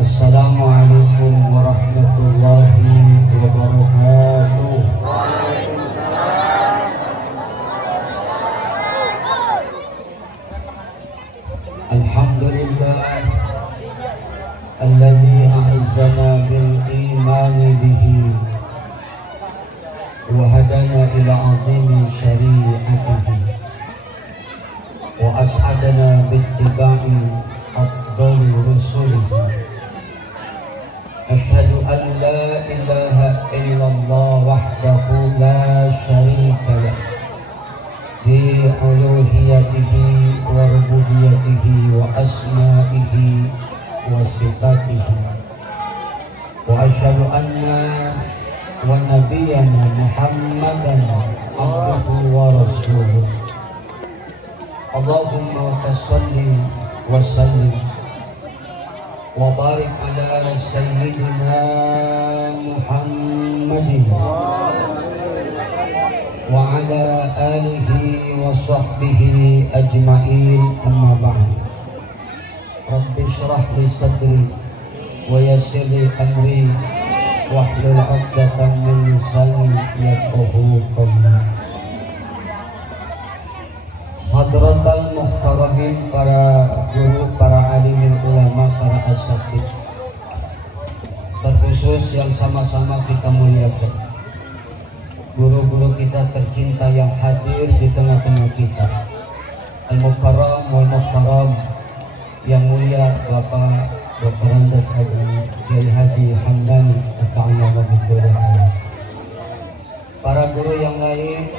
Assalamualaikum warahmatullahi wabarakatuh. Alhamdulillah alladzi a'azzana bil imani bihi wa hadana ila 'azimi syari'atihi wa as'adana bi ittiba'i afdali rusulihi. أشهد أن لا إله إلا الله وحده لا شريك له في ألوهيته وربوبيته وأسمائه وصفاته وأشهد أن ونبينا محمدا عبده ورسوله اللهم صل وسلم وبارك على سيدنا محمد وعلى آله وصحبه أجمعين أما بعد رب اشرح لي صدري ويسر لي أمري واحلل عقدة من لساني يفقهوا قولي. Hadratal muhtaramin, para guru, para alimin ulama, para asatidz, terkhusus yang sama-sama kita muliakan, guru-guru kita tercinta yang hadir di tengah-tengah kita, al-mukarram wal muhtaram, yang mulia Bapak Dr. Andes Kiai Haji Hamdani Ta'ala Bidullah, para guru yang lain,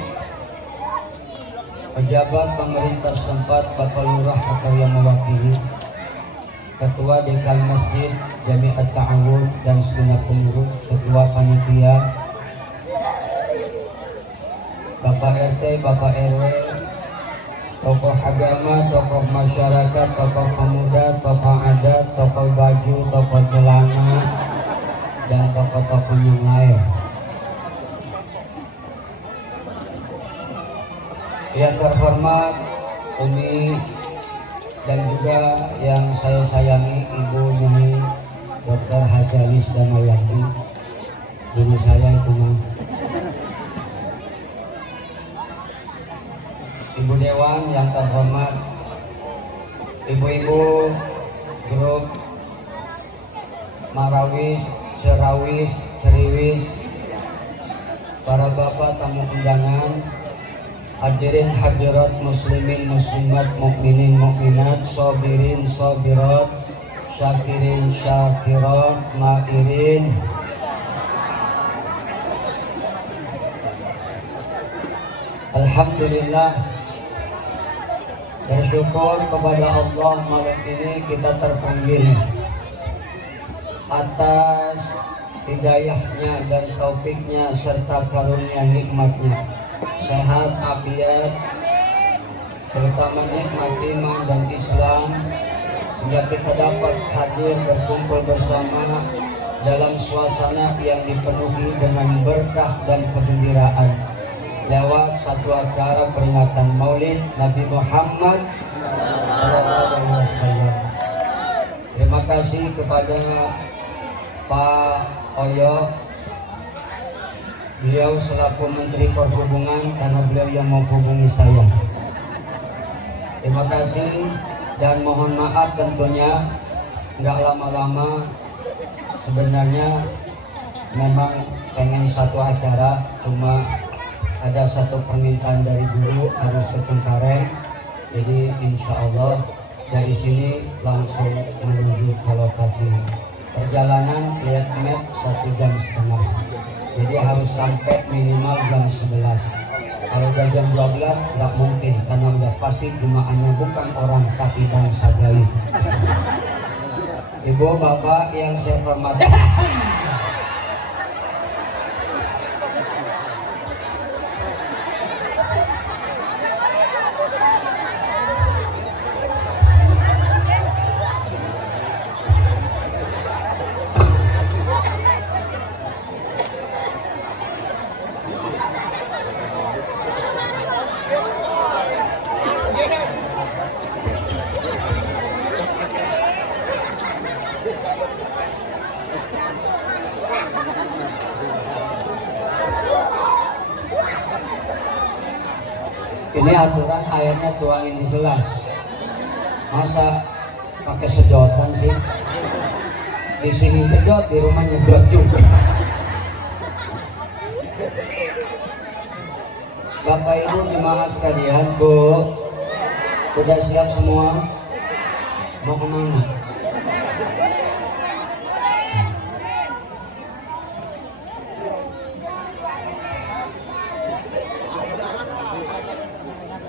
pejabat pemerintah setempat, Bapak Lurah atau yang mewakili, Ketua Dekan Masjid Jamiat Ta'awun dan segenap pengurus, Ketua Panitia, Bapak RT, Bapak RW, tokoh agama, tokoh masyarakat, tokoh pemuda, tokoh adat, tokoh baju, tokoh celana, dan tokoh-tokoh yang lain. Yang terhormat Umi dan juga yang saya sayangi Ibu Nini Dr. Hajalis Damayati, guru saya itu mah. Ibu Dewan yang terhormat, ibu-ibu grup Marawis, Cerawis, Ceriwis, para bapak tamu undangan, hadirin hadirat muslimin muslimat, mukminin mukminat, sabirin sabirat, syakirin syakirat, mairin. Alhamdulillah, bersyukur kepada Allah malam ini kita terpanggil atas hidayahnya dan taufiknya serta karunia nikmatnya, sehat afiat, terutama nikmat iman dan Islam, sehingga kita dapat hadir berkumpul bersama dalam suasana yang dipenuhi dengan berkah dan kegembiraan. lewat satu acara peringatan Maulid Nabi Muhammad SAW. Terima kasih kepada Pak Oyo, beliau selaku Menteri Perhubungan, karena beliau yang menghubungi saya. Terima kasih dan mohon maaf tentunya nggak lama-lama. Sebenarnya memang pengen satu acara, cuma ada satu permintaan dari guru harus ke Cengkareng. Jadi insya Allah dari sini langsung menuju ke lokasi. Perjalanan lihat map 1,5 jam. Jadi harus sampai minimal jam 11. Kalau udah jam 12 nggak mungkin, karena udah pasti jemaahnya bukan orang tapi bangsa gaib. Ibu bapak yang saya hormati, ini aturan airnya tuangin di gelas. Masa pakai sedotan sih? Di sini sedot, di rumah nyedot juga. Bapak Ibu jemaah sekalian, Bu, sudah siap semua? Mau kemana?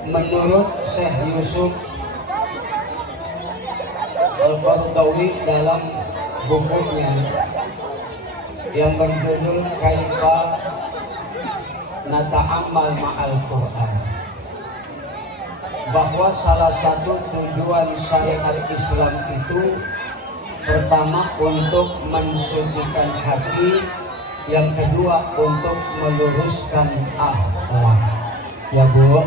Menurut Syekh Yusuf Al-Qaradawi dalam bukunya yang berjudul Kaifa Nata'ammal Ma'al Quran, bahwa salah satu tujuan syariat Islam itu pertama untuk mensucikan hati, yang kedua untuk meluruskan akhlak. Ya Bu,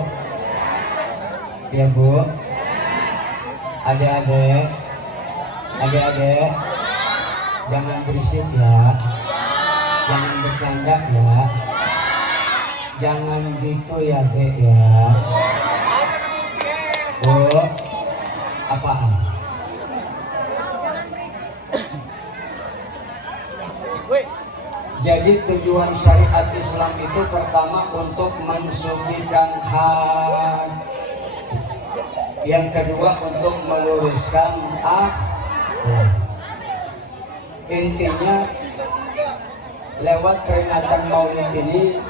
ya Bu, adik-adik, jangan berisik ya, jangan bercanda ya, jangan gitu ya Dek ya. Bu, apaan? Jadi tujuan syariat Islam itu pertama untuk mensucikan hati, yang kedua untuk meluruskan akhlak. Intinya lewat peringatan Maulid ini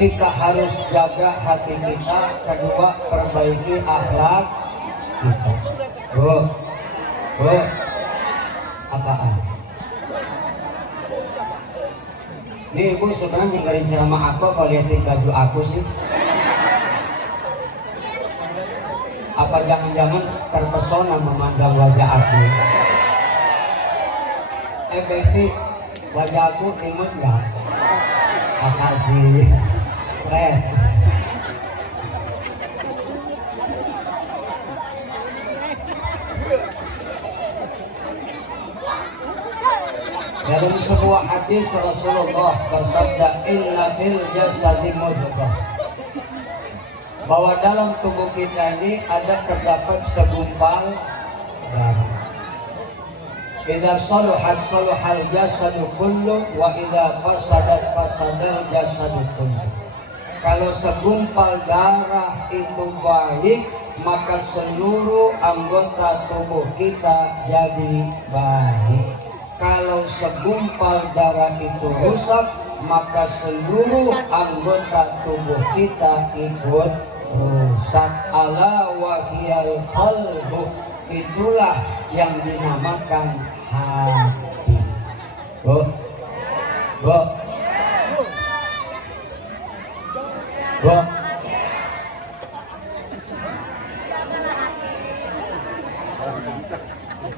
kita harus jaga hati kita, kedua perbaiki akhlak kita. Bu, apaan? Nih Ibu sebenarnya dengerin ceramah aku, kalau liatin baju aku sih. Apa jangan-jangan terpesona memandang wajah aku? Besti, wajah aku imut nggak? Makasih, keren. Dalam sebuah hadis Rasulullah bersabda, inna fil jasadi mudghah, bahwa dalam tubuh kita ini terdapat segumpal darah. Idza saluhat saluhal jasadu kullu wa idza fasadat fasadal jasadu kullu. Kalau segumpal darah itu baik, maka seluruh anggota tubuh kita jadi baik. Kalau segumpal darah itu rusak, maka seluruh anggota tubuh kita ikut rusak. Ala wahiyal qalbu, itulah yang dinamakan hati. Bu,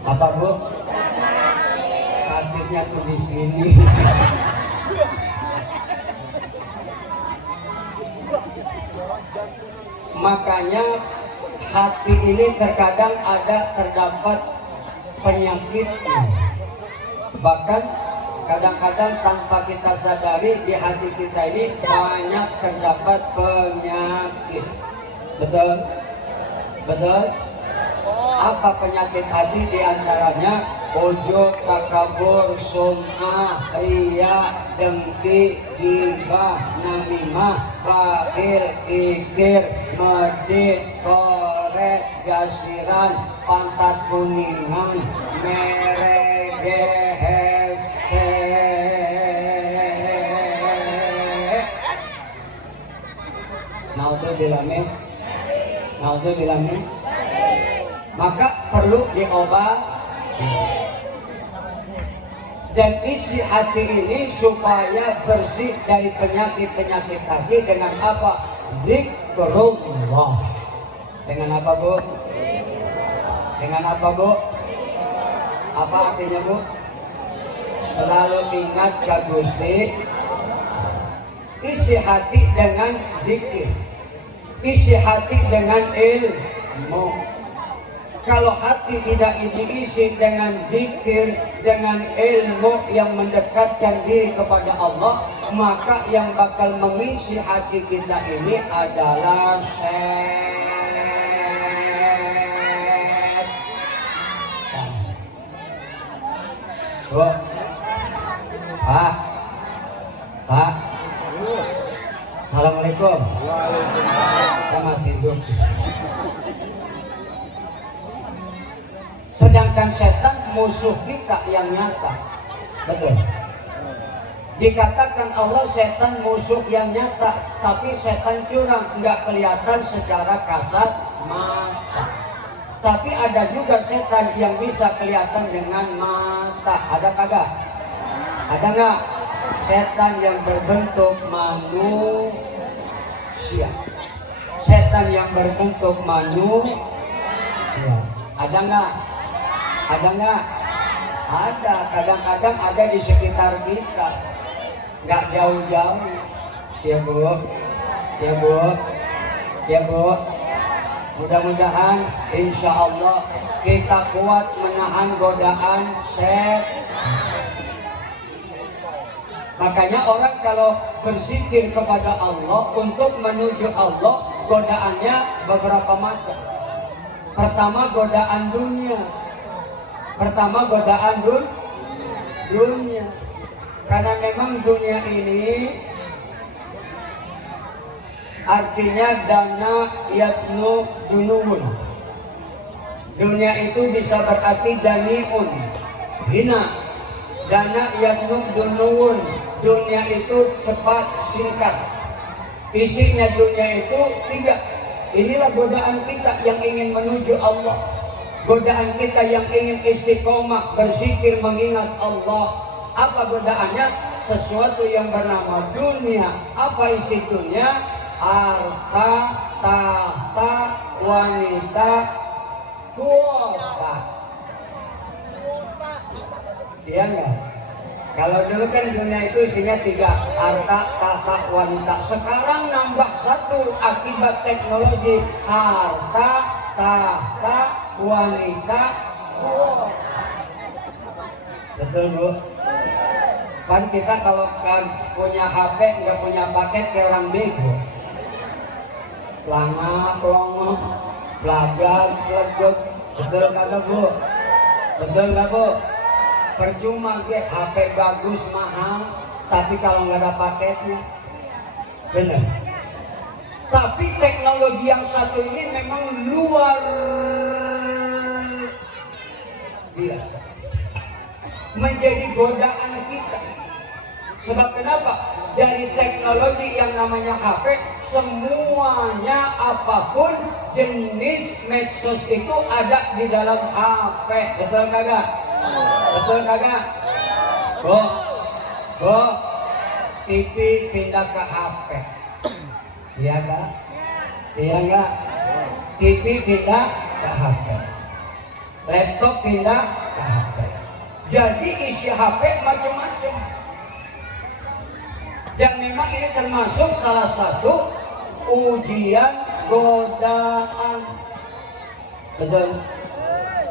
apa Bu? Sakitnya tuh di sini. Makanya hati ini terkadang terdapat penyakitnya. Bahkan kadang-kadang tanpa kita sadari di hati kita ini banyak terdapat penyakit. Betul? Betul? Apa penyakit hati? Diantaranya ujub, takabur, sum'ah, riya, dengki, ghibah, namimah, bakhil, kikir, medit, korek, gasiran, pantat kuningan, merege, hese. Naudzubillamin. Naudzubillamin. Maka perlu diobat. Dan isi hati ini supaya bersih dari penyakit-penyakit hati dengan apa? Zikrullah. Dengan apa, Bu? Dengan apa, Bu? Apa artinya, Bu? Selalu ingat ya Gusti. Isi hati dengan zikir. Isi hati dengan ilmu. Kalau hati tidak diisi dengan zikir, dengan ilmu yang mendekatkan diri kepada Allah, maka yang bakal mengisi hati kita ini adalah setan. Bu, Pak, Assalamualaikum. Saya masih hidup. Sedangkan setan musuh kita yang nyata. Betul. Dikatakan Allah setan musuh yang nyata, tapi setan curang, nggak kelihatan secara kasat mata. Tapi ada juga setan yang bisa kelihatan dengan mata. Ada kagak? Ada nggak? Setan yang berbentuk manusia. Setan yang berbentuk manusia. Ada nggak? Ada nggak? Ada. Kadang-kadang ada di sekitar kita, nggak jauh-jauh. Ya Bu, ya Bu, ya Bu. Mudah-mudahan insya Allah kita kuat menahan godaan setan. Makanya orang kalau berzikir kepada Allah untuk menuju Allah, godaannya beberapa macam. Pertama godaan dunia. Pertama godaan dunia. Karena memang dunia ini artinya dana yatnu dunuun. Dunia itu bisa berarti daniun, hina. Dana yatnu dunuun. Dunia itu cepat, singkat. Isinya dunia itu 3. Inilah godaan kita yang ingin menuju Allah. Godaan kita yang ingin istiqomah, berzikir, mengingat Allah. Apa godaannya? Sesuatu yang bernama dunia. Apa isi dunia? Harta, tahta, wanita, kuota. Iya enggak? Kalau dulu kan dunia itu isinya 3, harta, tahta, wanita. Sekarang nambah 1 akibat teknologi, harta, tahta, wanita. Betul Bu? Kan kita kalau kan punya HP nggak punya paket kayak orang bego. Pelangak, pelongok, pelagan, pelegut. Betul kagak Bu? Betul nggak Bu? Percuma ke HP bagus mahal, tapi kalau nggak ada paketnya, bener. Tapi teknologi yang satu ini memang luar biasa, menjadi godaan kita. Sebab kenapa? Dari teknologi yang namanya HP, semuanya apapun jenis medsos itu ada di dalam HP. Betul kagak? Betul kagak? Bu, TV pindah ke HP. Iya kak? Iya enggak? TV pindah ke HP. Laptop pindah ke HP. Jadi isi HP macam-macam. Dan memang ini termasuk salah satu ujian, godaan. Betul?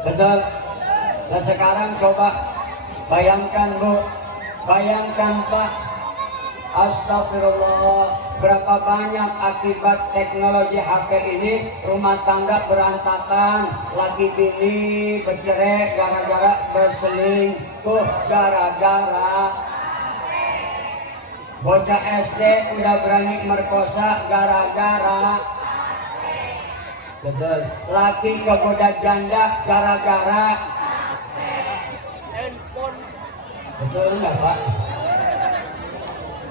Betul? Nah sekarang coba bayangkan Bu, bayangkan Pak, astagfirullah, berapa banyak akibat teknologi HP ini rumah tangga berantakan, laki bini bercerai gara-gara berselingkuh, gara-gara bocah SD udah berani merkosa gara-gara, betul, laki kegoda janda gara-gara handphone, betul enggak Pak?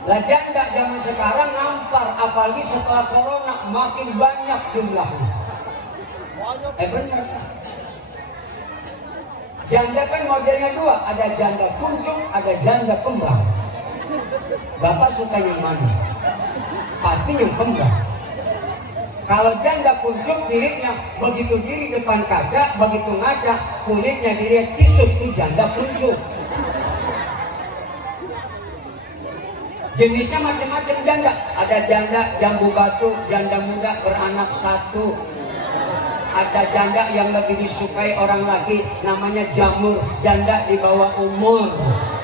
Lah janda zaman sekarang nampar, apalagi setelah corona makin banyak jumlahnya. Bener. Janda kan modelnya dua, ada janda kuncup, ada janda kembang. Bapak suka yang mana? Pasti yang kembang. Kalau janda kuncup cirinya begitu diri depan kaca, begitu ngaca kulitnya dilihat kisut, itu janda kuncup. Jenisnya macam-macam janda. Ada janda jambu batu, janda muda beranak satu. Ada janda yang lebih disukai orang lagi, namanya jamur, janda di bawah umur.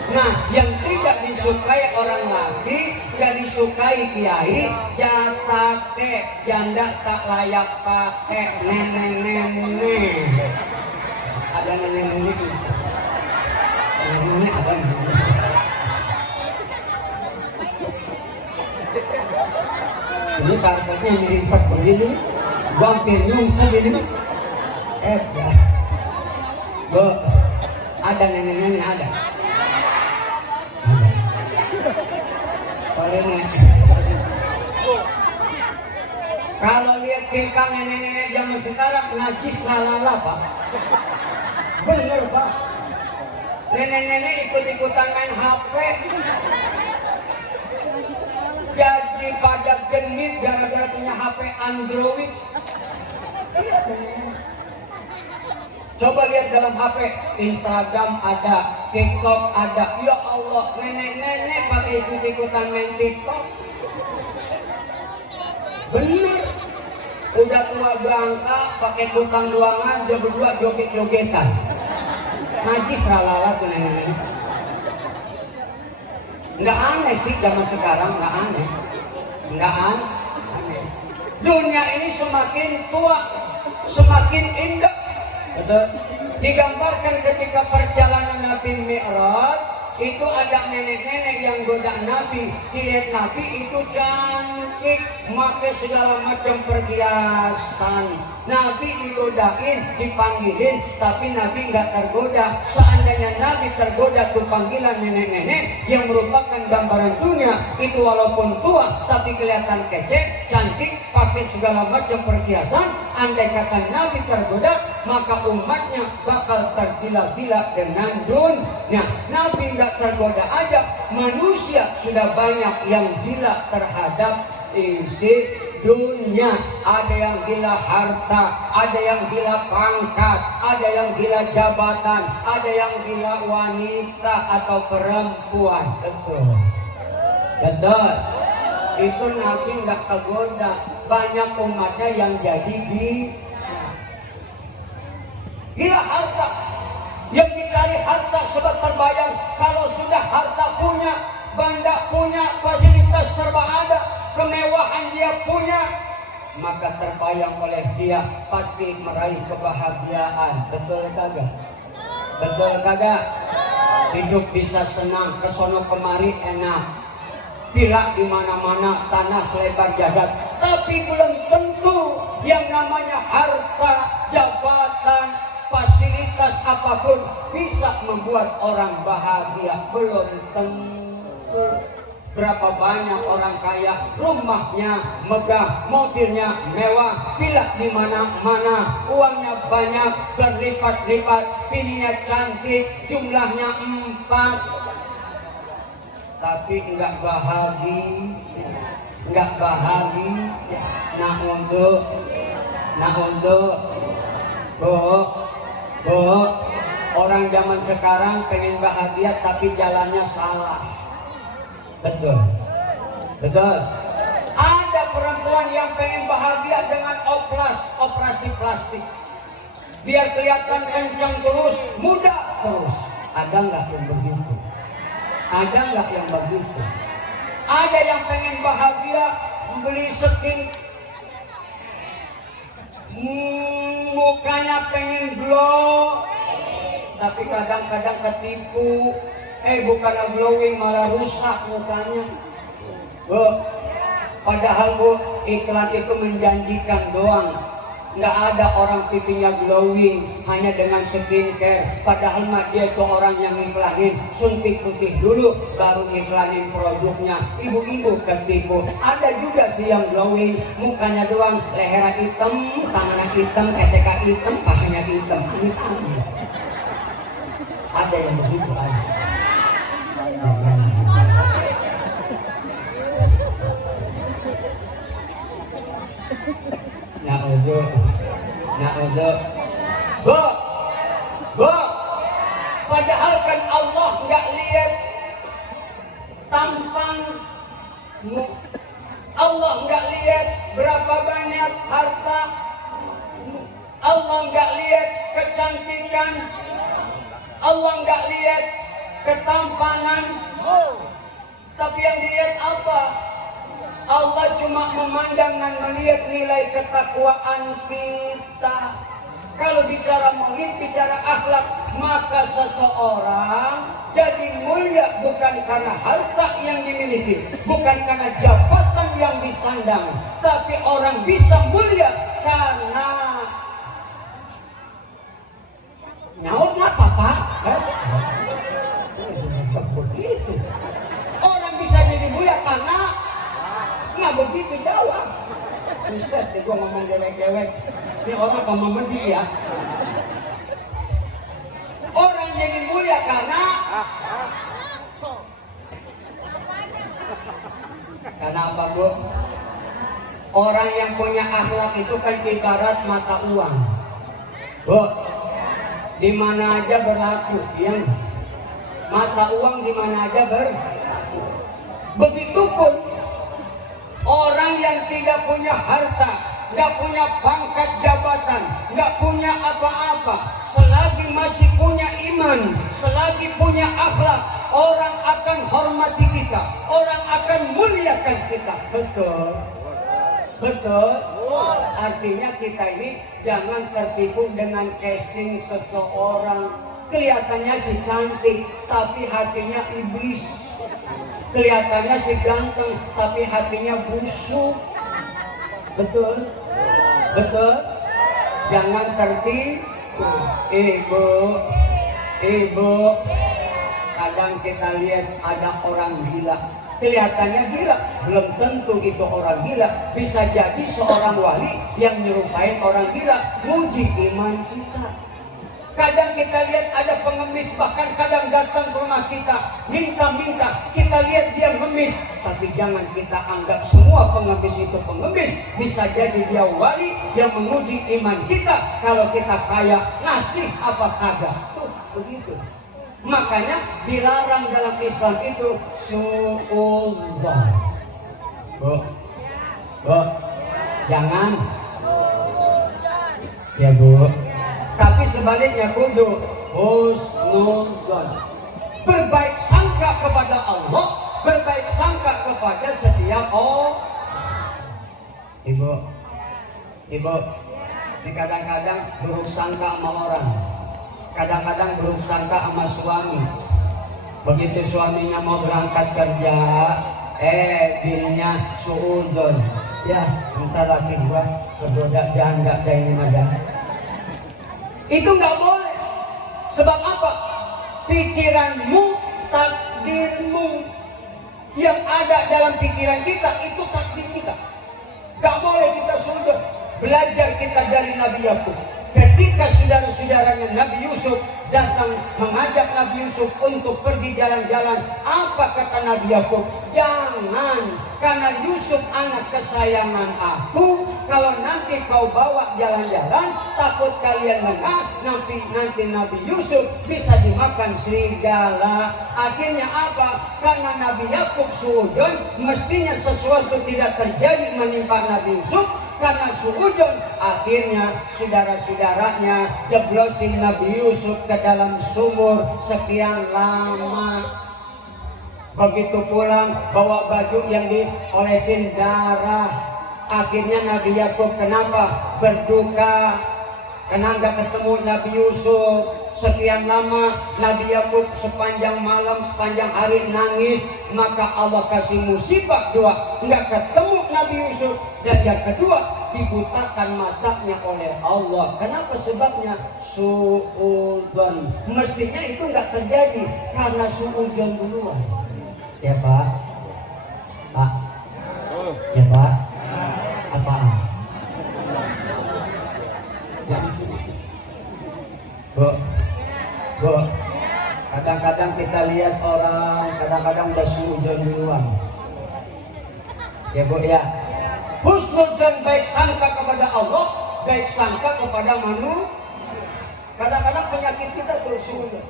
Nah, yang tidak disukai orang lagi, yang disukai kiai, jasate, janda tak layak pakai, nenek-nenek. Ada nenek-nenek. Nenek ada nenek. Ini karpetnya nyerimpet begini, gua hampir nyungsep ini. Ya. Bu, ada nenek-nenek ada. Sorry nih. Kalau lihat tingkah nenek-nenek zaman sekarang najis lalala Pak. Bener Pak. Nenek-nenek ikut-ikutan main HP. Jadi pada genit gara-gara punya HP Android. Coba lihat dalam HP, Instagram ada, TikTok ada. Ya Allah, nenek-nenek pakai ikut-ikutan main TikTok. Bener. Udah tua bangka, pakai kutang duangan, dia berdua joget-jogetan. Najis ralala tuh nenek-nenek. Nggak aneh sih zaman sekarang, nggak aneh. Nggak aneh. Dunia ini semakin tua, semakin indah. Betul. Digambarkan ketika perjalanan Nabi Mi'raj, itu ada nenek-nenek yang goda Nabi. Dilihat Nabi itu cantik, pakai segala macam perhiasan. Nabi digodain, dipanggilin, tapi Nabi nggak tergoda. Seandainya Nabi tergoda ke panggilan nenek-nenek yang merupakan gambaran dunia, itu walaupun tua tapi kelihatan kece, cantik, pakai segala macam perhiasan. Andai kata Nabi tergoda, maka umatnya bakal tergila-gila dengan dunia. Nabi nggak tergoda aja, manusia sudah banyak yang gila terhadap isi dunia. Ada yang gila harta, ada yang gila pangkat, ada yang gila jabatan, ada yang gila wanita atau perempuan. Betul. Betul. Itu Nabi nggak tergoda. Banyak umatnya yang jadi gila harta. Yang dicari harta sebab terbayang kalau sudah harta punya, benda punya, fasilitas serba ada, kemewahan dia punya, maka terbayang oleh dia pasti meraih kebahagiaan. Betul kagak? Betul kagak? Hidup bisa senang, kesono kemari enak, pilak di mana-mana, tanah selebar jagat. Tapi belum tentu yang namanya harta, jabatan, fasilitas apapun bisa membuat orang bahagia. Belum tentu. Berapa banyak orang kaya, rumahnya megah, mobilnya mewah, villa di mana-mana, uangnya banyak, berlipat-lipat, pilihnya cantik, jumlahnya 4, tapi enggak bahagia, enggak bahagia. Nah untuk Bu, orang zaman sekarang pengen bahagia tapi jalannya salah. Betul. Betul. Ada perempuan yang pengen bahagia dengan operasi plastik. Biar kelihatan kencang terus, muda terus. Ada nggak yang begitu? Ada nggak yang begitu? Ada yang pengen bahagia, beli skin, mukanya pengen glow, tapi kadang-kadang ketipu. Bukannya glowing malah rusak mukanya. Bu, padahal bu, iklan itu menjanjikan doang. Nggak ada orang pipinya glowing hanya dengan skincare. Padahal mah dia itu orang yang iklanin suntik putih dulu baru iklanin produknya. Ibu-ibu ketipu. Ada juga sih yang glowing, mukanya doang, lehernya hitam, tangannya hitam, ketek hitam, pahanya hitam. Ada yang begitu aja. Bu, padahal kan Allah nggak lihat tampangmu, Allah nggak lihat berapa banyak harta, Allah nggak lihat kecantikan, Allah nggak lihat ketampanan, tapi yang dilihat apa? Allah cuma memandang dan melihat nilai ketakwaan kita. Kalau bicara maulid, bicara akhlak, maka seseorang jadi mulia bukan karena harta yang dimiliki, bukan karena jabatan yang disandang, tapi orang bisa mulia karena nyaut apa Pak? Begitu. Orang bisa jadi mulia karena nggak begitu jawab. Buset, gue ngomong dewek-dewek. Ini orang sama medi ya. Orang jadi mulia karena apa bu? Orang yang punya akhlak itu kan ibarat mata uang. Bu, di mana aja berlaku, ya. Mata uang di mana aja berlaku. Begitupun orang yang tidak punya harta, nggak punya pangkat jabatan, nggak punya apa-apa, selagi masih punya iman, selagi punya akhlak, orang akan hormati kita, orang akan muliakan kita. Betul? Betul? Artinya kita ini jangan tertipu dengan casing seseorang. Kelihatannya si cantik, tapi hatinya iblis. Kelihatannya si ganteng, tapi hatinya busuk. Betul? Betul? Jangan tertipu. Ibu, kadang kita lihat ada orang gila. Kelihatannya gila, belum tentu itu orang gila. Bisa jadi seorang wali yang nyerupain orang gila, nguji iman kita. Kadang kita lihat ada pengemis, bahkan kadang datang ke rumah kita minta-minta, kita lihat dia ngemis, tapi jangan kita anggap semua pengemis itu pengemis. Bisa jadi dia wali yang menguji iman kita. Kalau kita kaya, ngasih apa kagak, tuh begitu. Makanya dilarang dalam Islam itu su'udzon. Bu, jangan ya bu. Tapi sebaliknya kudu husnudzon. Berbaik sangka kepada Allah, berbaik sangka kepada setiap orang. Ibu, ini kadang-kadang buruk sangka sama orang, kadang-kadang buruk sangka sama suami. Begitu suaminya mau berangkat kerja, dirinya suudzon. Ya, entar lagi gua berdoa janda kayak ini ada. Itu nggak boleh. Sebab apa? Pikiranmu, takdirmu. Yang ada dalam pikiran kita itu takdir kita. Nggak boleh kita sujud. Belajar kita dari Nabi Yakub. Ketika saudara-saudaranya Nabi Yusuf datang mengajak Nabi Yusuf untuk pergi jalan-jalan, apa kata Nabi Yakub? Jangan, karena Yusuf anak kesayangan aku, kalau nanti kau bawa jalan-jalan, takut kalian lengah, nanti Nabi Yusuf bisa dimakan serigala. Akhirnya apa? Karena Nabi Yakub suudzon, mestinya sesuatu tidak terjadi menimpa Nabi Yusuf. Karena suudzon, akhirnya saudara-saudaranya jeblosin Nabi Yusuf ke dalam sumur sekian lama. Begitu pulang bawa baju yang diolesin darah. Akhirnya Nabi Yakub kenapa? Berduka karena nggak ketemu Nabi Yusuf. Sekian lama Nabi Yakub sepanjang malam, sepanjang hari nangis. Maka Allah kasih musibah dua, nggak ketemu Nabi Yusuf. Dan yang kedua, dibutakan matanya oleh Allah. Kenapa sebabnya? Suudzon. Mestinya itu nggak terjadi karena suudzon duluan. Ya Pak? Pak? Ya Pak? Apaan? Ya. Bu, kadang-kadang kita lihat orang, kadang-kadang udah suudzon duluan. Ya Bu ya. Husnudzon, baik sangka kepada Allah, baik sangka kepada manusia. Kadang-kadang penyakit kita terus suudzon.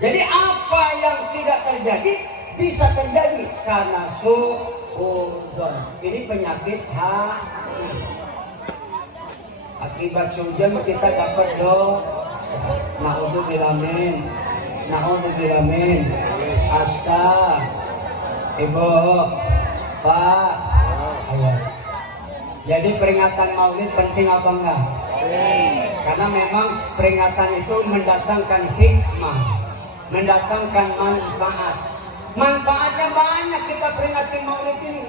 Jadi apa yang tidak terjadi bisa terjadi karena suudzon. Ini penyakit hati. Akibat suudzon kita dapat dosa. Na'udzubillah min. Na'udzubillah min. Asta. Ibu, Pak. Ayo. Jadi peringatan Maulid penting apa enggak? Karena memang peringatan itu mendatangkan hikmah, mendatangkan manfaat. Manfaatnya banyak kita peringati Maulid ini.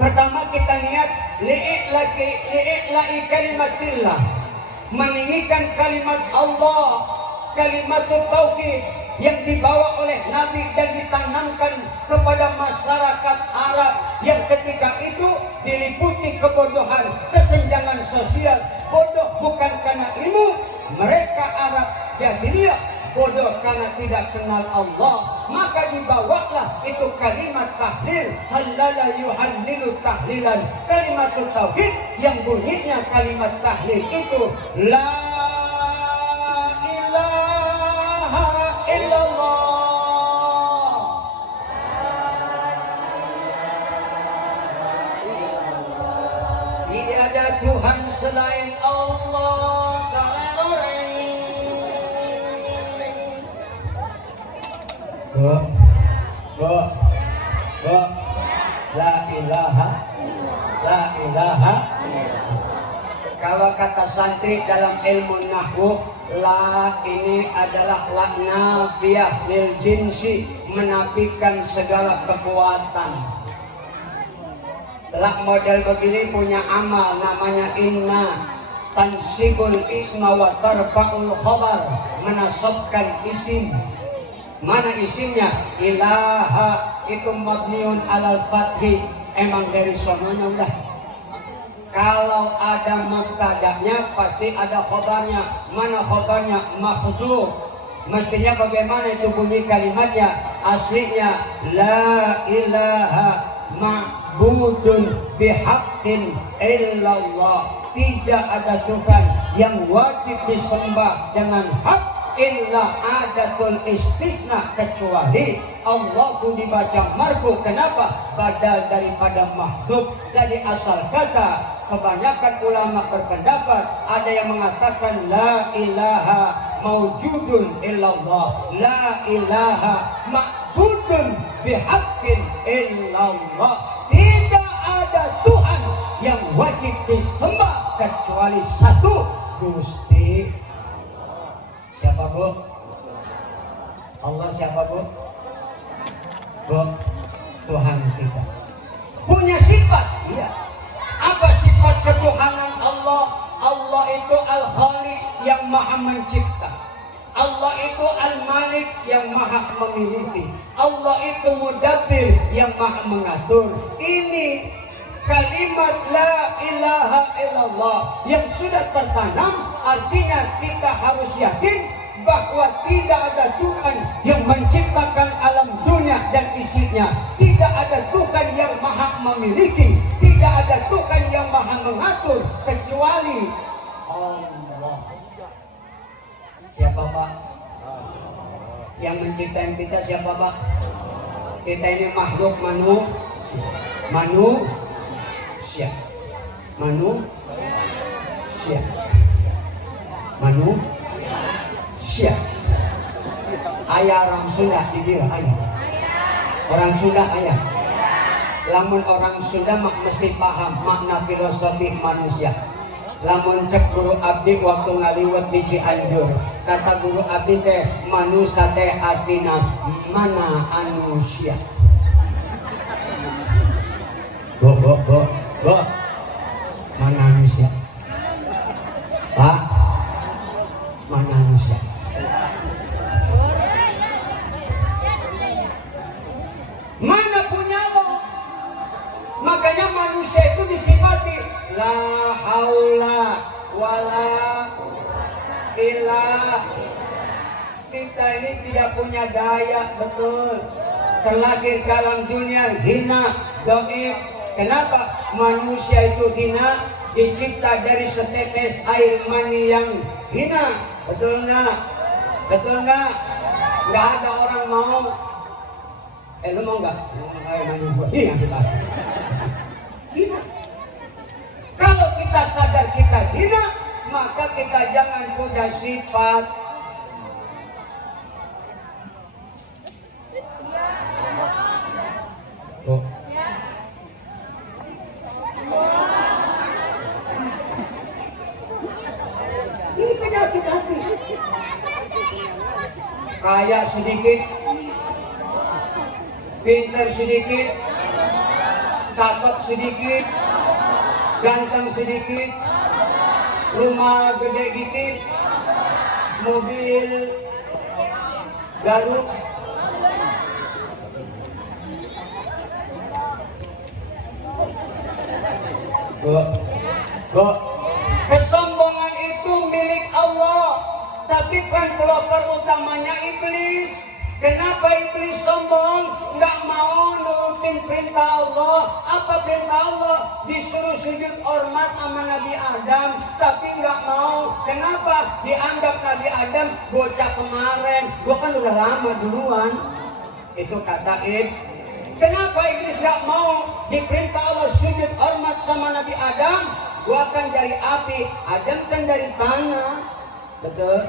Pertama kita niat li'i'la'i kalimatillah, meninggikan kalimat Allah, kalimat tauhid yang dibawa oleh Nabi dan ditanamkan kepada masyarakat Arab yang ketika itu diliputi kebodohan, kesenjangan sosial. Bodoh bukan karena ilmu, mereka Arab jahiliyah bodoh karena tidak kenal Allah. Maka dibawalah itu kalimat tahlil, halala yuhallilu tahlilan, kalimat tauhid yang bunyinya kalimat tahlil itu la ilaha illallah. Tiada Tuhan selain Allah. La ilaha. Kalau kata santri dalam ilmu nahwu, la ini adalah la nafiyah lil jinsi, menafikan segala kekuatan. La model begini punya amal namanya inna, tansibul isma wa tarfa'ul khabar, menasabkan isim. Mana isimnya? Ilaha, itu mabniun alal fathi. Emang dari sononya udah. Kalau ada mubtada'nya pasti ada khobarnya. Mana khobarnya? Mahdhuf. Mestinya bagaimana itu bunyi kalimatnya? Aslinya la ilaha ma'budun bihaqqin illallah. Tidak ada Tuhan yang wajib disembah dengan hak illa adatul istisna, kecuali Allah itu dibaca marfu. Kenapa? Badal daripada mahdhuf dari asal kata. Kebanyakan ulama berpendapat, ada yang mengatakan la ilaha maujudun illallah, la ilaha ma'budun bihaqqin illallah. Tidak ada Tuhan yang wajib disembah kecuali satu, Gusti. Siapa Bu? Allah siapa Bu? Bu, Tuhan kita. Punya sifat, iya. Apa sifat ketuhanan Allah? Allah itu Al-Khaliq yang maha mencipta. Allah itu Al-Malik yang maha memiliki. Allah itu Mudabbir yang maha mengatur. Ini kalimat la ilaha illallah yang sudah tertanam, artinya kita harus yakin bahwa tidak ada Tuhan yang menciptakan alam dunia dan isinya. Tidak ada Tuhan yang maha memiliki. Tidak ada Tuhan yang maha Yang menciptakan kita siapa Pak? Kita ini makhluk manusia. Ayah orang Sunda dikira ayah. Orang Sunda ayah. Lamun orang Sunda mesti paham makna filosofi manusia. Lamun cek guru abdi waktu ngaliwat di Cianjur, kata guru abdi teh manusia teh artina mana anusia. Bo mana manusia? Pak, mana manusia? Mana punya lo? Makanya manusia itu disifati la haula wala illa. Kita ini tidak punya daya, betul. Terlahir dalam dunia hina, dhaif. Kenapa manusia itu hina? Dicipta dari setetes air mani yang hina. Betul nggak? Betul nggak? Nggak ada orang mau. Lu mau nggak? Air mani buat hina kita. Hina. Kalau kita sadar kita hina, maka kita jangan punya sifat. Oh. Ini penyakit hati. Kaya sedikit, pintar sedikit, cakep sedikit, ganteng sedikit, rumah gede dikit, mobil garuk. Kesombongan itu milik Allah, tapi kan pelopor utamanya iblis. Kenapa iblis sombong? Nggak mau nurutin perintah Allah. Apa perintah Allah? Disuruh sujud hormat sama Nabi Adam, tapi nggak mau. Kenapa? Dianggap Nabi Adam bocah kemarin. Gua kan udah lama duluan. Itu kata iblis. Kenapa iblis nggak mau diperintah Allah sujud hormat sama Nabi Adam? Gua kan dari api, Adam kan dari tanah. Betul?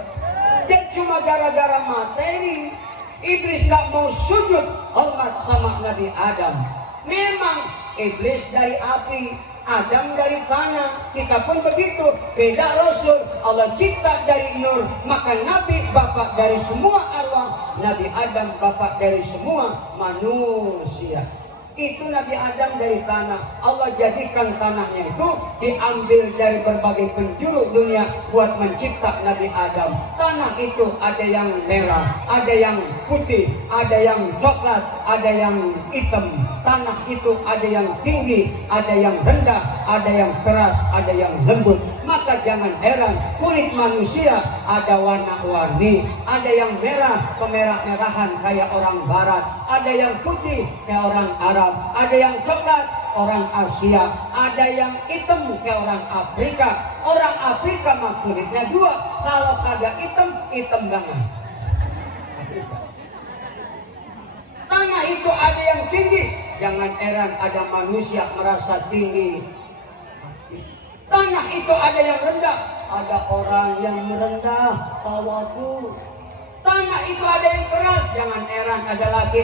Dan cuma gara-gara materi, iblis nggak mau sujud hormat sama Nabi Adam. Memang iblis dari api, Adam dari tanah. Kita pun begitu. Beda Rasul. Allah cipta dari nur. Maka Nabi bapak dari semua arwah. Nabi Adam bapak dari semua manusia. Itu Nabi Adam dari tanah. Allah jadikan tanahnya itu diambil dari berbagai penjuru dunia buat mencipta Nabi Adam. Tanah itu ada yang merah, ada yang putih, ada yang coklat, ada yang hitam. Tanah itu ada yang tinggi, ada yang rendah, ada yang keras, ada yang lembut. Maka jangan heran kulit manusia ada warna-warni. Ada yang merah, kemerah-merahan kayak orang barat. Ada yang putih kayak orang Arab. Ada yang coklat, orang Asia. Ada yang hitam kayak orang Afrika. Orang Afrika mah kulitnya dua. Kalau kagak hitam, hitam banget. Tanah itu ada yang tinggi. Jangan heran ada manusia merasa tinggi. Tanah itu ada yang rendah. Ada orang yang merendah. Tawadu. Tanah itu ada yang keras. Jangan heran ada laki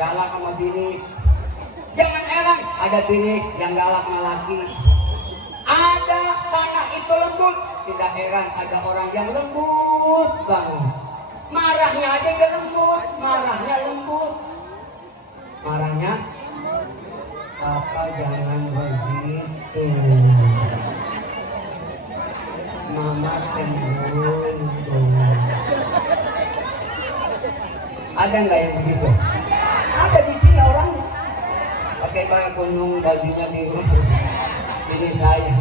galak sama bini. Jangan heran ada bini yang galak sama laki. Ada tanah itu lembut. Tidak heran ada orang yang lembut banget. Marahnya aja gak lembut. Marahnya lembut. Marahnya apa jangan begitu. Mama cemburu. Ada nggak yang begitu? Ada di sini orangnya. Pakai baju kuning, bajunya biru. Ini saya.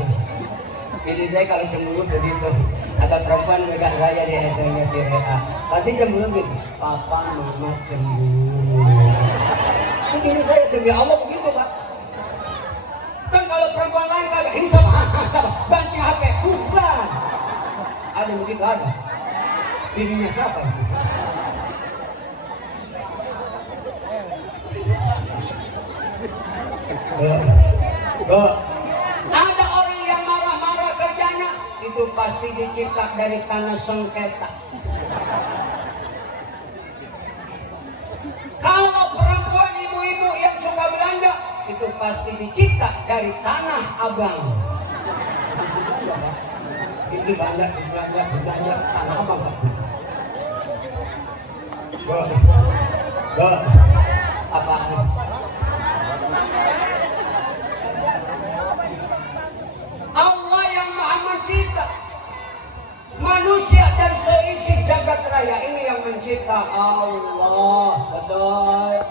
Ini saya kalau cemburu begitu. Ada perempuan megang saya di SMS di WA. Pasti cemburu gitu. Papa, mama cemburu. Ini saya demi Allah begitu Pak. Kan kalau perempuan lain kagak ini sama, banting HP, bukan. Ada begitu ada. Dirinya siapa? Ada orang yang marah-marah kerjanya, itu pasti dicipta dari tanah sengketa. Kalau perempuan ibu-ibu yang suka belanja, itu pasti dicipta dari tanah abang. Ini belanja, tanah abang. Apa? Allah yang maha mencipta manusia dan seisi jagat raya ini, yang mencipta Allah, betul.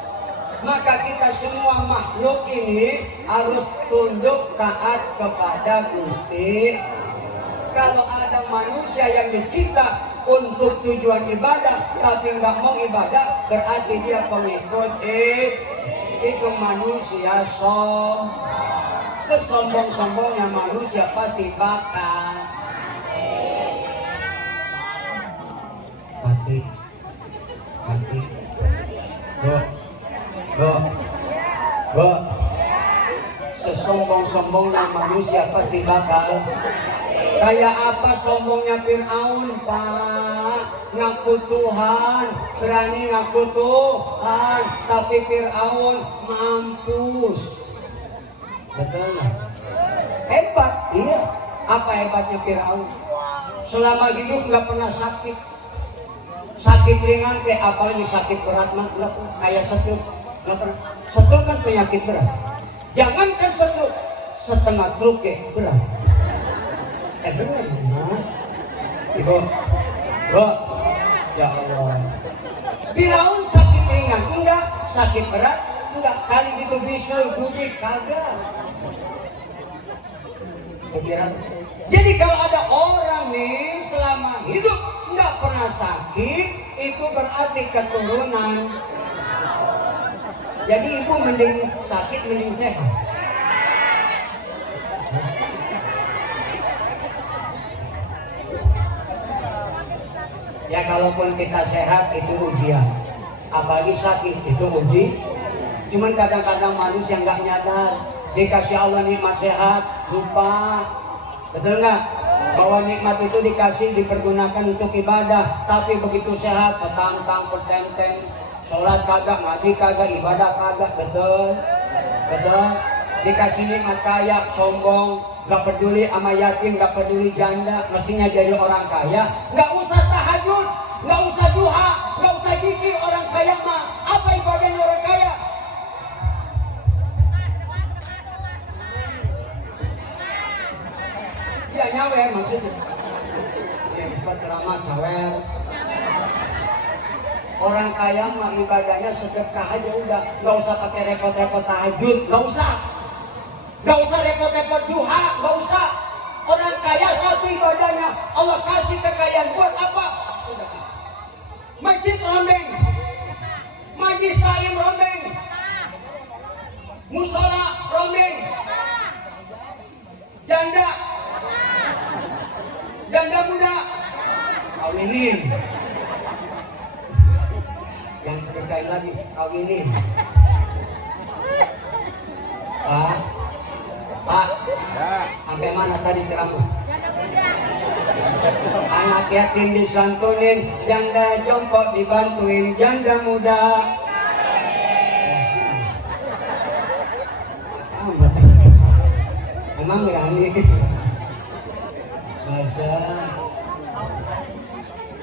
Maka kita semua makhluk ini harus tunduk taat kepada Gusti. Kalau ada manusia yang dicipta untuk tujuan ibadah tapi nggak mau ibadah, berarti dia pengikut itu manusia sesombong-sombongnya manusia pasti bakal mati. Sesombong-sombongnya manusia pasti bakal kayak apa sombongnya Fir'aun, Pak. Ngaku Tuhan, berani ngaku Tuhan, tapi Fir'aun mampus. Betul. Hebat, iya. Apa hebatnya Fir'aun? Selama hidup nggak pernah sakit. Sakit ringan kayak apalagi sakit berat mah kayak stroke. Nggak pernah. Stroke kan penyakit berat. Jangankan stroke, setengah stroke kayak berat. Benar, Ibu. Ya Allah. Firaun sakit ringan enggak, sakit berat enggak, kali gitu bisul gudik kagak. Jadi kalau ada orang nih selama hidup enggak pernah sakit, itu berarti keturunan. Jadi ibu mending sakit mending sehat. Ya kalaupun kita sehat itu ujian, apalagi sakit itu uji. Cuman kadang-kadang manusia nggak nyadar, dikasih Allah nikmat sehat lupa, betul nggak? Bahwa nikmat itu dikasih dipergunakan untuk ibadah, tapi begitu sehat petantang petenteng, sholat kagak, ngaji kagak, ibadah kagak, betul? Dikasih nikmat kaya sombong, nggak peduli sama yatim, nggak peduli janda, mestinya jadi orang kaya, nggak usah tahajud, nggak usah duha, nggak usah zikir. Orang kaya mah apa ibadahnya orang kaya? Ya nyawer maksudnya. Ya bisa ceramah nyawer. Orang kaya mah ibadahnya sedekah aja udah, nggak usah pakai repot-repot tahajud, nggak usah. Gak usah repot-repot duha, gak usah. Orang kaya satu ibadahnya, Allah kasih kekayaan buat apa? Masjid rombeng, majlis taklim rombeng, musola rombeng, janda muda kawinin, yang sedekahin lagi kawinin. Pak, sampai mana tadi ceramah? Anak yatim disantunin, janda jongkok dibantuin, janda muda. Emang berani? Masa?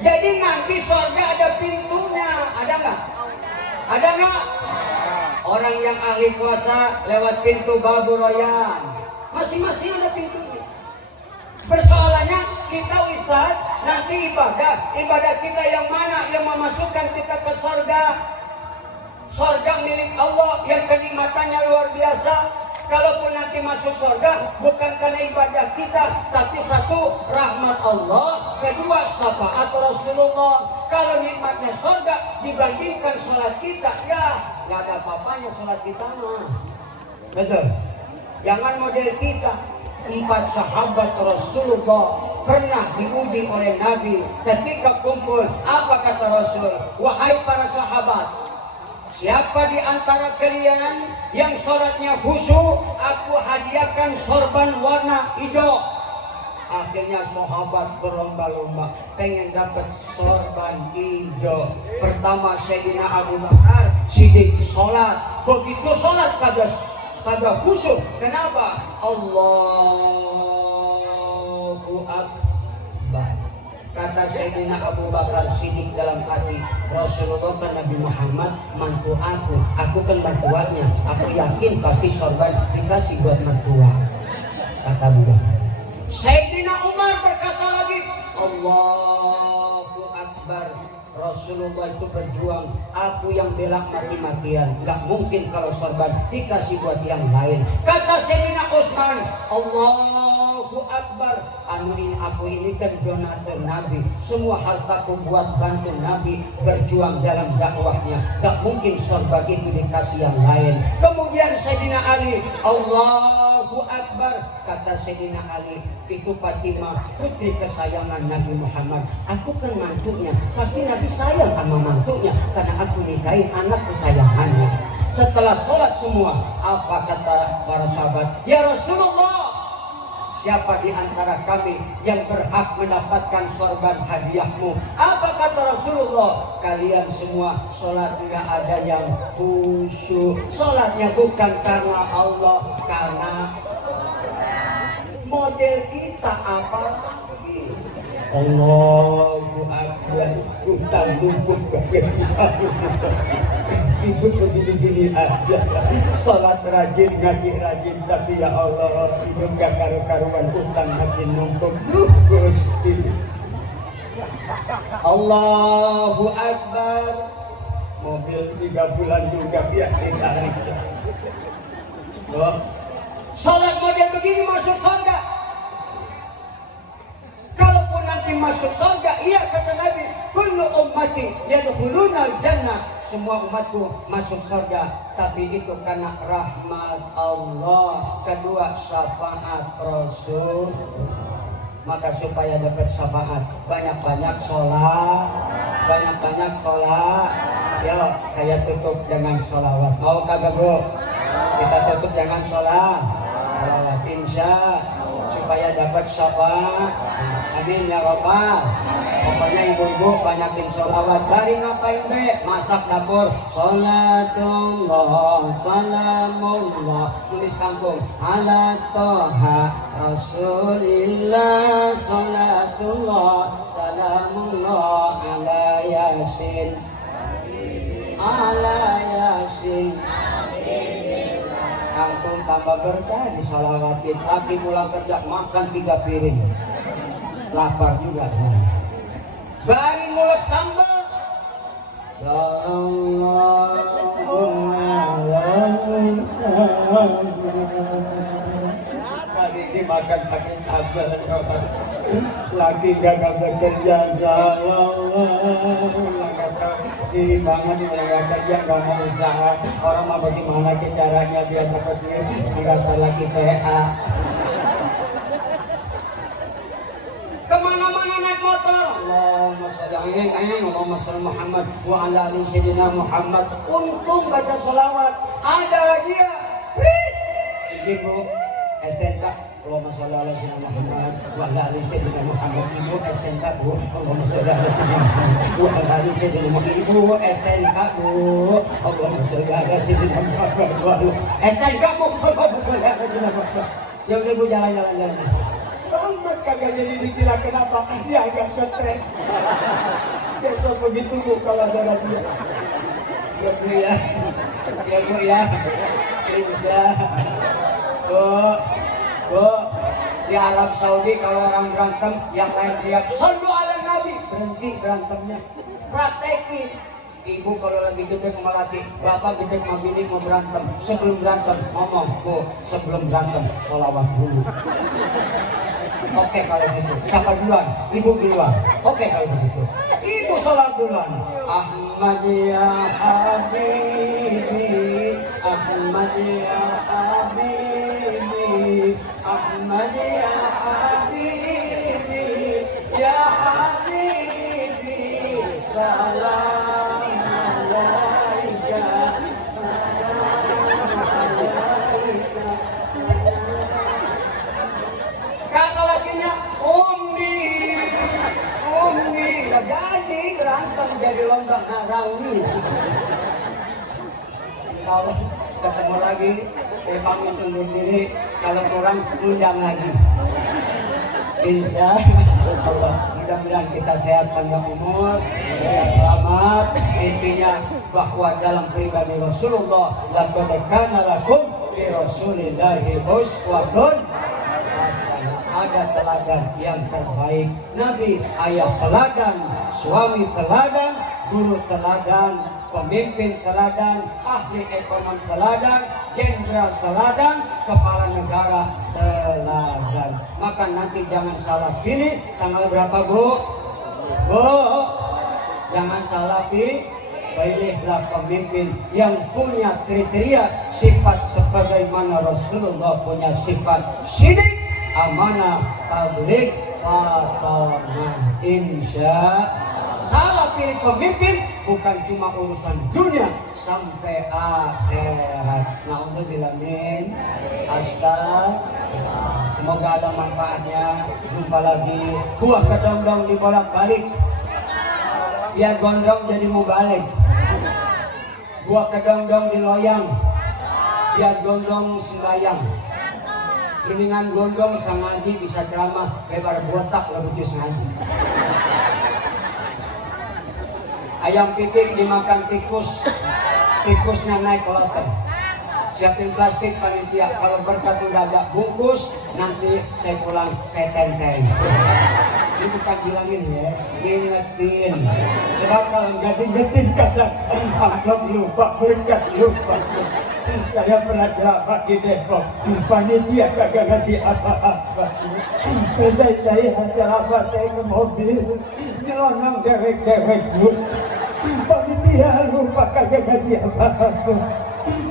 Jadi nanti surga ada pintunya, ada nggak? Ada nggak? Orang yang ahli puasa lewat pintu Babu Royan. Masing-masing ada pintunya. Persoalannya kita Ustaz, nanti ibadah kita yang mana yang memasukkan kita ke surga? Surga milik Allah yang kenikmatannya luar biasa. Kalaupun nanti masuk surga bukan karena ibadah kita, tapi satu rahmat Allah, kedua syafaat Rasulullah. Kalau nikmatnya surga dibandingkan sholat kita, ya nggak ada apa-apanya sholat kita mah. Betul. Jangan model kita, 4 sahabat Rasulullah pernah diuji oleh Nabi ketika kumpul. Apa kata Rasul? Wahai para sahabat, siapa di antara kalian yang sholatnya khusyuk, aku hadiahkan sorban warna hijau. Akhirnya sahabat berlomba-lomba pengen dapat sorban hijau. Pertama Sayyidina Abu Bakar sidik sholat, begitu sholat pada khusyuk. Kenapa? Allahu Akbar. Kata Sayyidina Abu Bakar sidik dalam hati, Rasulullah kan Nabi Muhammad mantu aku kan mertuanya, aku yakin pasti sorban dikasih buat mertua. Kata Abu Bakar. Sayyidina Umar berkata lagi, Allahu Akbar. Rasulullah itu berjuang, aku yang bela mati-matian, gak mungkin kalau sorban dikasih buat yang lain. Kata Sayyidina Utsman, Allahu Akbar. Aku ini kan donatur Nabi, semua hartaku buat bantu Nabi berjuang dalam dakwahnya, gak mungkin sorban itu dikasih yang lain. Kemudian Sayyidina Ali, Allahu Akbar. Kata Sayyidina Ali, itu Fatimah putri kesayangan Nabi Muhammad, aku kan mantunya, pasti Nabi sayang sama mantunya karena aku nikahin anak kesayangannya. Setelah sholat semua, apa kata para sahabat? Ya Rasulullah, siapa di antara kami yang berhak mendapatkan sorban hadiahmu? Apa kata Rasulullah? Kalian semua sholat nggak ada yang khusyuk. Sholatnya bukan karena Allah, karena model kita apa lagi? Allahu Akbar. Utang lumpur ibu begini-gini aja. Sholat rajin, ngaji rajin, tapi ya Allah hidup gak karu-karuan, utang makin numpuk. Gusti. Allahu Akbar. Mobil 3 bulan juga biar ditarik. Sholat model begini masuk surga. Kalaupun nanti masuk surga, iya kata Nabi, kullu ummati yadkhuluna al-jannah. Semua umatku masuk surga, tapi itu karena rahmat Allah. Kedua, syafaat Rasul. Maka supaya dapat syafaat, banyak-banyak sholat, banyak-banyak sholat. Yuk, saya tutup dengan sholawat. Mau kagak bro? Kita tutup dengan sholat. Sholawat insya supaya dapat syafaat. Amin ya Rabbal. Pokoknya ibu-ibu banyakin sholawat. Dari ngapain be? Masak dapur. Salatullah salamullah. Tulis kampung. Ala toha Rasulillah. Salatullah salamullah. Ala yasin. Ala yasin. Kampung tambah berkah disalawatin. Lagi pulang kerja makan 3 piring. Lapar juga. Bari mulut sambal. Sallallahu alaihi wasallam. Kali ini makan pakai sambal. Lagi gak bekerja. Sallallahu ini banget nih mereka kerja gak mau usaha. Orang mah bagaimana caranya biar dapat duit, nggak salah lagi PA. Kemana-mana naik motor. Allahumma sholli Allahumma sholli Muhammad wa ala ali sayyidina Muhammad. Untung baca sholawat. Ada dia. Ibu STNK. Allahumma sholli ala sayyidina Muhammad wa ala ali sayyidina Muhammad. Ibu STNK Bu. Allahumma sholli ala sayyidina Muhammad wa ala ali sayyidina Muhammad. Ibu STNK Bu. Allahumma sholli ala sayyidina Muhammad wa ala STNK Bu. Allahumma sholli ala sayyidina Muhammad. Ya udah Bu, jalan-jalan. Selamat kagak jadi dikira kenapa? Dia agak stres. Besok begitu Bu kalau ada dia. Ya Bu ya. Ya Bu ya. Insya. Bu, di Arab Saudi kalau orang berantem yang lain teriak sallu ala Nabi, berhenti berantemnya. Praktekin. Ibu kalau lagi duduk sama laki, bapak duduk sama bini mau berantem, sebelum berantem ngomong, Bu, sebelum berantem sholawat dulu. Oke kalau gitu. Siapa duluan? Ibu duluan. Oke kalau begitu. Ibu sholat duluan. Ahmad ya Habibi, Ahmad ya Habibi, Ahmad ya Habibi, nangis. Kalau ketemu lagi, pamit undur diri. Kalau kurang undang lagi. Insya Allah, mudah-mudahan kita sehat panjang umur, sehat selamat. Intinya bahwa dalam pribadi Rasulullah, laqad kana lakum fi Rasulillahi uswatun hasanah. Ada teladan yang terbaik. Nabi, ayah teladan, suami teladan, guru teladan, pemimpin teladan, ahli ekonomi teladan, jenderal teladan, kepala negara teladan. Maka nanti jangan salah pilih. Tanggal berapa, Bu? Bu, jangan salah pilih. Pilihlah pemimpin yang punya kriteria sifat sebagaimana Rasulullah punya sifat sidik, amanah, tabligh, fatamah. Insya salah pilih pemimpin bukan cuma urusan dunia sampai akhirat. Naudzubillah min. Astagfirullah. Semoga ada manfaatnya. Jumpa lagi. Buah kedondong dibolak-balik, biar gondrong jadi mubalik. Buah kedondong diloyang, biar gondrong sembayang. Geningan gondrong sang ngaji bisa ceramah, lebar botak lebih ngaji. Ayam pipik dimakan tikus, tikusnya naik ke loteng. Siapin plastik panitia, kalau berkat udah agak bungkus, nanti saya pulang saya tenteng. Ini bukan bilangin ya, ingetin. Sebab kalau nggak diingetin kadang amplop lupa, berkat lupa. Saya pernah ceramah di Depok, panitia kagak ngasih apa-apa. Selesai saya ceramah, saya ke mobil, nyelonong dewek-dewek dulu. Panitia lupa kagak ngasih apa-apa.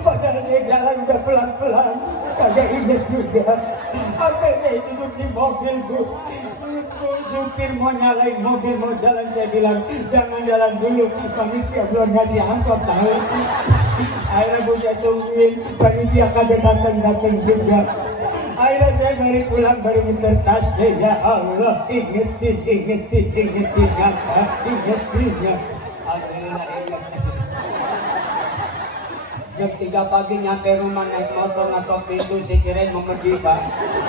Padahal saya jalan udah pelan-pelan, kagak inget juga. Sampai saya duduk di mobil, Bu. Supir mau nyalain mobil, mau jalan, saya bilang jangan jalan dulu, panitia belum ngasih amplop tahu. Akhirnya Bu saya tungguin, panitia kagak datang juga. Akhirnya saya baru pulang, baru muter tas. Ya Allah, ingetin ingetin. Alhamdulillah inget. Jam 3 pagi nyampe rumah naik motor atau pintu si kirain memedi Pak.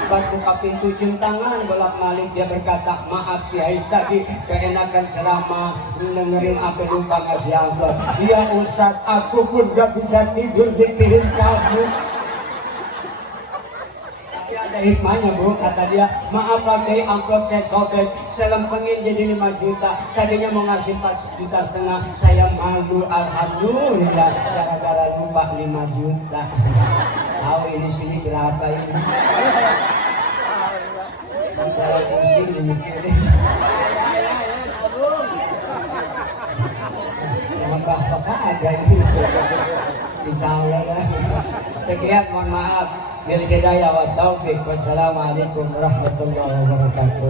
Pas buka pintu cium tangan bolak-balik dia berkata, maaf Kiai tadi keenakan ceramah dengerin apa lupa ngasih amplop. Iya Ustaz, aku pun gak bisa tidur mikirin kamu. Tapi ada hikmahnya Bu, kata dia, maaf Pak Kiai amplop saya sobek, saya lempengin jadi 5 juta. Tadinya mau ngasih 4,5 juta, saya malu. Alhamdulillah gara-gara lupa 5 juta. Tahu ini sini berapa ini? Cara pusing dimikirin. Nambah apa aja ini? Insya Allah lah. Sekian, mohon maaf. Bil hidayah wa taufiq. Wassalamualaikum warahmatullahi wabarakatuh.